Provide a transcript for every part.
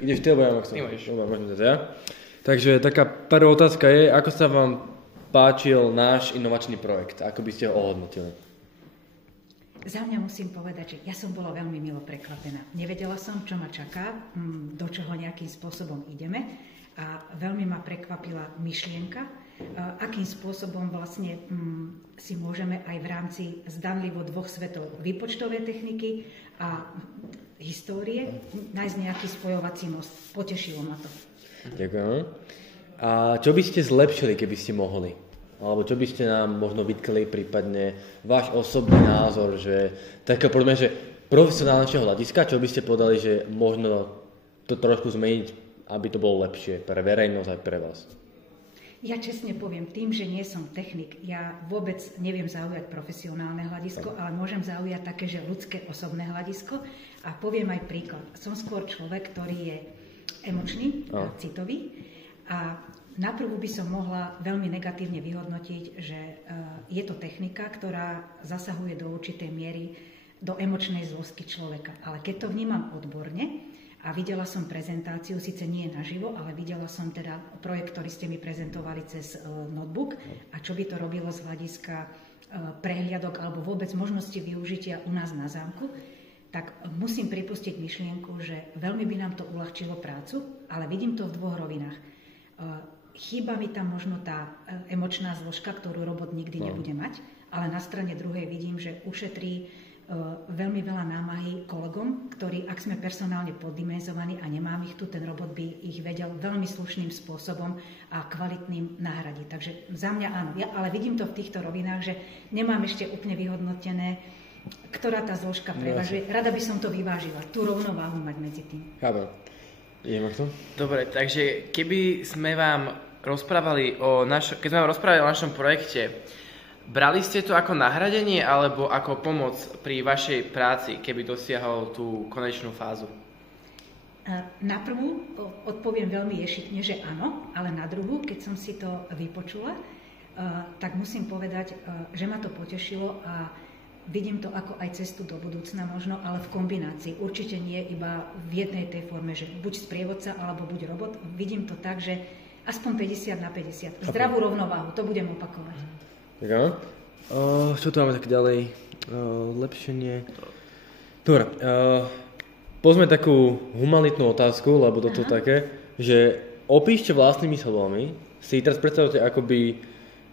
ideš ty, alebo ja Ty môžeš. Môžem teda ja. Takže taká prvá otázka je, ako sa vám páčil náš inovačný projekt? Ako by ste ho ohodnotili? Za mňa musím povedať, že ja som bola veľmi milo prekvapená. Nevedela som, čo ma čaká, do čoho nejakým spôsobom ideme a veľmi ma prekvapila myšlienka, akým spôsobom vlastne si môžeme aj v rámci zdanlivo dvoch svetov výpočtovej techniky a histórie nájsť nejaký spojovací most. Potešilo ma to. Ďakujem. A čo by ste zlepšili, keby ste mohli? Alebo čo by ste nám možno vytkli, prípadne váš osobný názor, že také podľa že profesionálnejšieho hľadiska, čo by ste povedali, že možno to trošku zmeniť, aby to bolo lepšie pre verejnosť aj pre vás? Ja čestne poviem, tým, že nie som technik, ja vôbec neviem zaujať profesionálne hľadisko, ale môžem zaujať také, že ľudské osobné hľadisko a poviem aj príklad. Som skôr človek, ktorý je emočný, citový a naprvu by som mohla veľmi negatívne vyhodnotiť, že je to technika, ktorá zasahuje do určitej miery do emočnej zložky človeka. Ale keď to vnímam odborne a videla som prezentáciu, síce nie naživo, ale videla som teda projekt, ktorý ste mi prezentovali cez notebook a čo by to robilo z hľadiska prehliadok alebo vôbec možnosti využitia u nás na zámku, tak musím pripustiť myšlienku, že veľmi by nám to uľahčilo prácu, ale vidím to v dvoch rovinách. Chýba mi tam možno tá emočná zložka, ktorú robot nikdy nebude mať, ale na strane druhej vidím, že ušetrí veľmi veľa námahy kolegom, ktorí, ak sme personálne poddimenzovaní a nemám ich tu, ten robot by ich vedel veľmi slušným spôsobom a kvalitným nahradiť. Takže za mňa áno, ale vidím to v týchto rovinách, že nemám ešte úplne vyhodnotené, ktorá tá zložka prevažuje. Rada by som to vyvážila, tú rovnováhu mať medzi tým. Chápem. Dobre, takže keby sme vám rozprávali keď sme vám rozprávali o našom projekte, brali ste to ako nahradenie alebo ako pomoc pri vašej práci, keby dosiahol tú konečnú fázu? Na prvú odpoviem veľmi ješitne, že áno, ale na druhú, keď som si to vypočula, tak musím povedať, že ma to potešilo a vidím to ako aj cestu do budúcna možno, ale v kombinácii. Určite nie iba v jednej tej forme, že buď sprievodca alebo buď robot. Vidím to tak, že aspoň 50/50. Zdravú rovnováhu, to budem opakovať. Tak, čo tu máme tak ďalej? Lepšenie. Dobre, pozme takú humanitnú otázku, lebo toto také, že opíšte vlastnými slovami, si teraz predstavte akoby,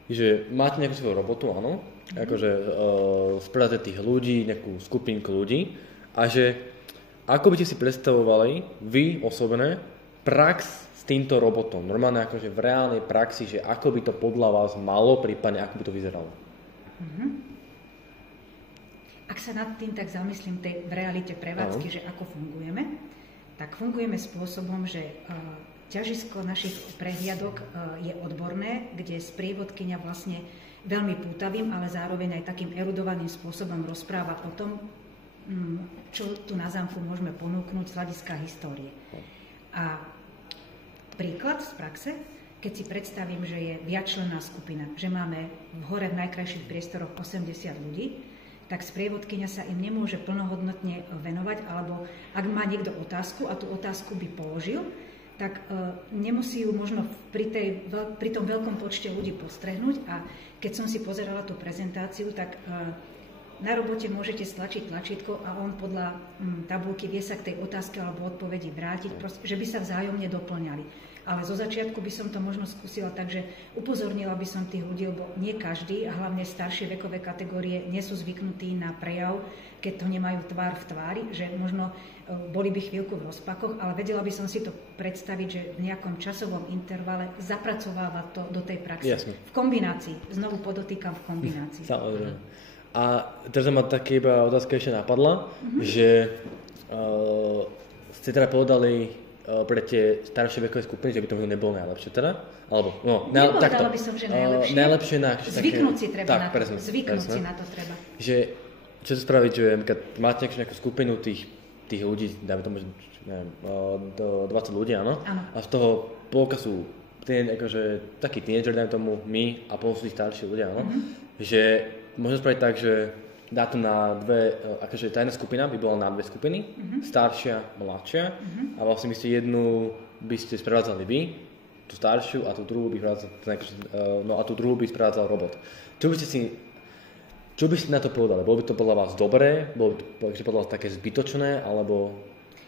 že máte nejakú svoju robotu, áno, akože správate tých ľudí, nejakú skupinku ľudí a že ako by ste si predstavovali vy osobne prax s týmto robotom, normálne akože v reálnej praxi, že ako by to podľa vás malo, prípadne ako by to vyzeralo. Ak sa nad tým tak zamyslím v realite prevádzky, že ako fungujeme, tak fungujeme spôsobom, že ťažisko našich prehliadok je odborné, kde sprievodkyňa vlastne veľmi pútavým, ale zároveň aj takým erudovaným spôsobom rozpráva o tom, čo tu na zámku môžeme ponúknuť z hľadiska histórie. A príklad z praxe, keď si predstavím, že je viacčlenná skupina, že máme v hore v najkrajších priestoroch 80 ľudí, tak sprievodkyňa sa im nemôže plnohodnotne venovať, alebo ak má niekto otázku a tú otázku by položil, tak nemusí ju možno pri tom veľkom počte ľudí postrehnúť a keď som si pozerala tú prezentáciu, tak na robote môžete stlačiť tlačítko a on podľa tabuľky vie sa k tej otázke alebo odpovedi vrátiť, že by sa vzájomne doplňali. Ale zo začiatku by som to možno skúsila tak, že upozornila by som tých ľudí, lebo nie každý, a hlavne staršie vekové kategórie, nie sú zvyknutí na prejav, keď to nemajú tvár v tvári, že možno boli by chvíľku v rozpakoch, ale vedela by som si to predstaviť, že v nejakom časovom intervale zapracováva to do tej praxe. Jasne. V kombinácii, znovu podotýkam v kombinácii. Samozrejme. A teraz ma také iba otázka ešte napadla, že ste teda povedali pre tie staršie vekové skupiny, že by to nebolo najlepšie teda? Alebo, nepovedala by som, že najlepšie. Najlepšie na... Zvyknúť si treba tak, na to. Presne. Si na to treba. Že, čo to spraviť, že máte nejakú skupinu tých ľudí, dajme tomu, neviem, do 20 ľudí, áno? A z toho polka sú akože, takí tínedžeri, dajme tomu, my a polka sú tí starší ľudia, áno? Že môžeme spraviť tak, že dá to na dve, akože tá jedna skupina by bola na dve skupiny, staršia, mladšia, a vlastne by ste jednu by ste sprevádzali vy, tú staršiu, a tú druhú by sprevádzal robot. Čo by ste na to povedali? Bolo by to podľa vás dobré? Bolo by to podľa vás také zbytočné? Alebo...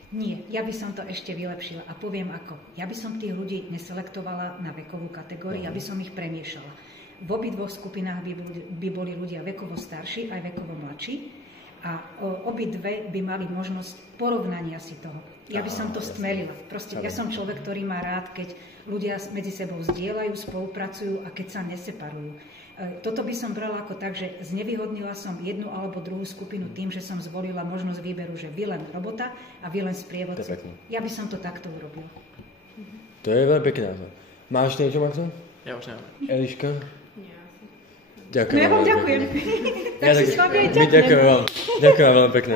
Nie, ja by som to ešte vylepšila a poviem ako. Ja by som tých ľudí neselektovala na vekovú kategóriu, ja by som ich premiešala. V obidvoch skupinách by boli ľudia vekovo starší aj vekovo mladší a obidve by mali možnosť porovnania si toho. Ja by som to stmelila. Proste ja som človek, ktorý má rád, keď ľudia medzi sebou zdieľajú, spolupracujú a keď sa neseparujú. Toto by som brala ako tak, že znevýhodnila som jednu alebo druhú skupinu tým, že som zvolila možnosť výberu, že vy len robota a vy len sprievodcu. Ja by som to takto urobila. To je veľmi pekné. Máš niečo, Maxo? Ja už nemám. Eliška? Nie, asi. Ďakujem. No ja vám ďakujem. Tak si s vami aj ďakujem vám. Ďakujem vám veľmi pekne.